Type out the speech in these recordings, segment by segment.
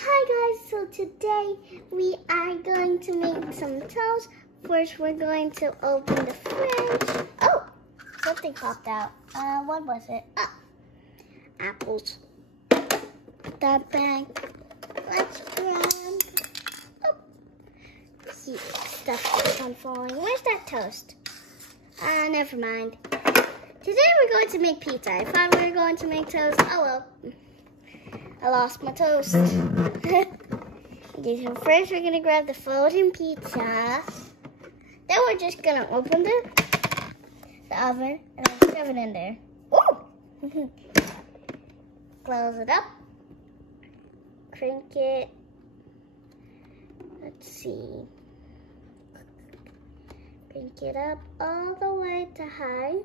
Hi guys, so today we are going to make some toast. First we're going to open the fridge. Oh, something popped out. What was it? Apples. Put that back. Let's grab. Oh, see, stuff keeps on falling. Where's that toast? Never mind. Today we're going to make pizza. I thought we were going to make toast. Oh well. I lost my toast. Okay, so first we're gonna grab the frozen pizza. Then we're just gonna open the oven and I'll shove it in there. Ooh! Close it up. Crank it. Let's see. Crank it up all the way to high.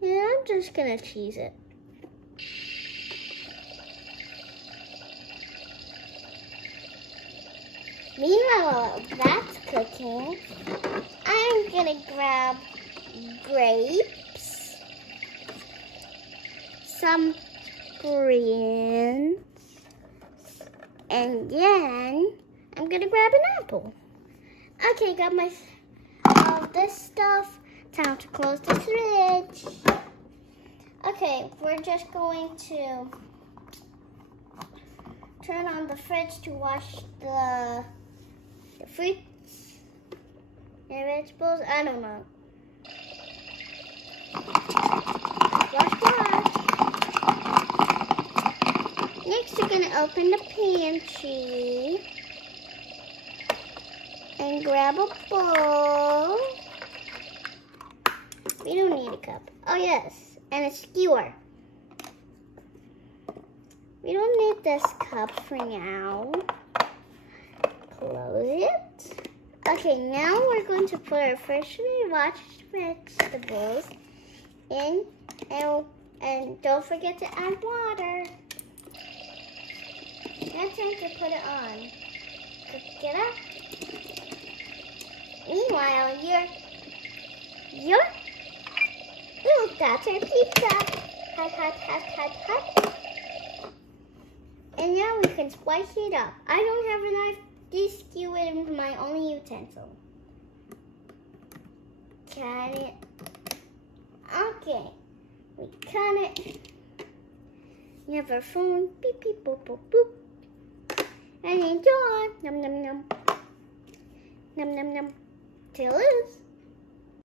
And I'm just gonna cheese it. Meanwhile, that's cooking, I'm gonna grab grapes, some greens, and then I'm gonna grab an apple. Okay, got my all this stuff. Time to close the fridge. Okay, we're just going to turn on the fridge to wash the fruits and vegetables. I don't know. Wash. Next, we're gonna open the pantry and grab a bowl. We don't need a cup. Oh yes, and a skewer. We don't need this cup for now. Close it. Okay, now we're going to put our freshly washed vegetables in, and don't forget to add water. Now it's time to put it on. Cook it up. Meanwhile, ooh, that's our pizza. Hot. And now we can slice it up. I don't have a knife. This skewer is my only utensil. Cut it. Okay. We cut it. You have our phone. Beep, beep, boop, boop, boop. And enjoy. Num, num, num. Num, num, num. Till it is.